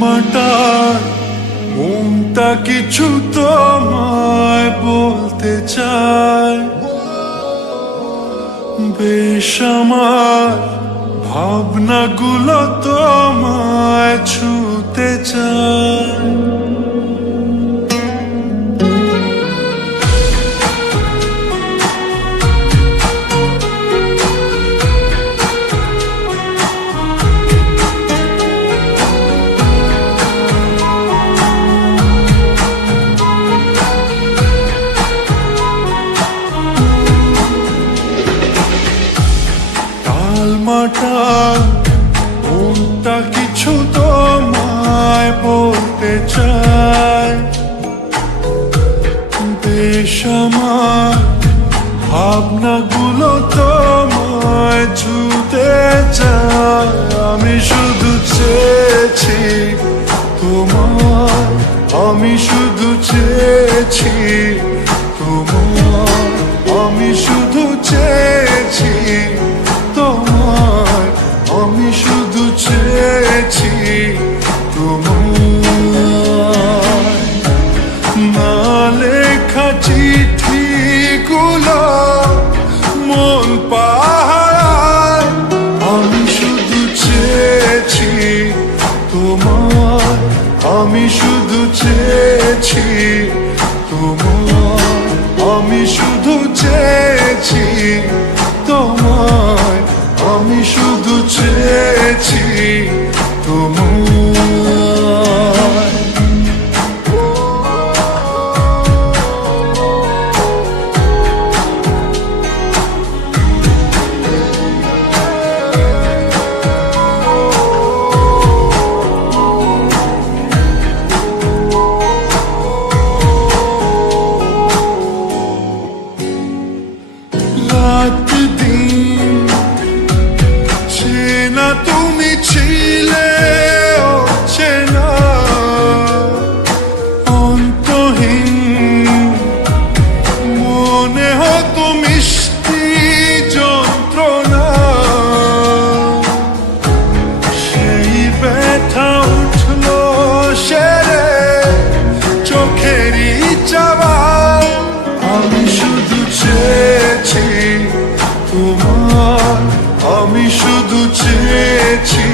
মাটার মনটা কিছু তোমায় বলতে চায়, বেশ আমার ভাবনাগুলো তোমায় ছুতে চায়। মনটা কিছু তোমায় বলতে চায়, বেশ আমার ভাবনাগুলো তোমায় ছুতে চায়। আমি শুধু চেয়েছি তোমার, আমি শুধু চেয়েছি তোমার, আমি শুধু চেয়েছি তোমার, আমি শুধু চেয়েছি তোমার। না লেখা চিঠিগুলো মন পাহারায়, আমি শুধু চেয়েছি তোমার, আমি শুধু চেয়েছি তোমার, আমি শুধু চেয়েছি তোমার, আমি শুধু চেয়েছি তোমার। রাত দিন চেনা তুমি ছিলে চেনা, অন্তহীন মনে হতো মিষ্টি যন্ত্রণা। সেই ব্যথা উঠল সেরে চোখেরই চাওয়ায়, আমি শুধু চেয়েছি তোমার, আমি শুধু চেয়েছি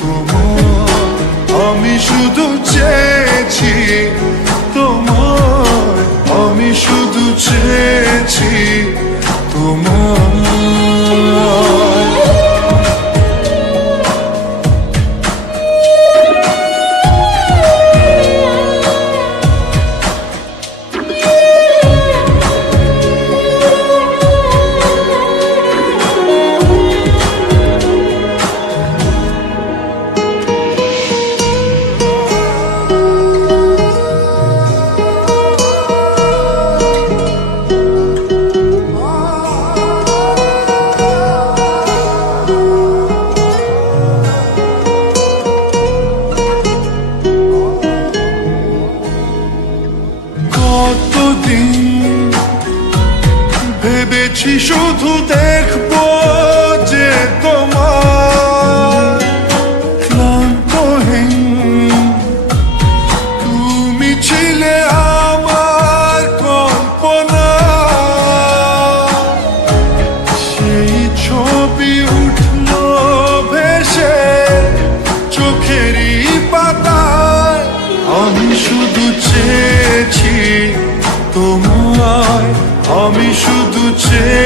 তোমার, আমি শুধু চেয়েছি তোমার, আমি শুধু চেয়েছি তোমার। কতদিন ভেবেছি শুধু দেখবো যে তোমার ক্লান্তহীন, তুমি ছিলে আমার কল্পনা। সেই ছবি উঠল ভেসে চোখেরই পাতায়, আমি শুধু চেয়েছি তোমায়, আমি শুধু চেয়েছি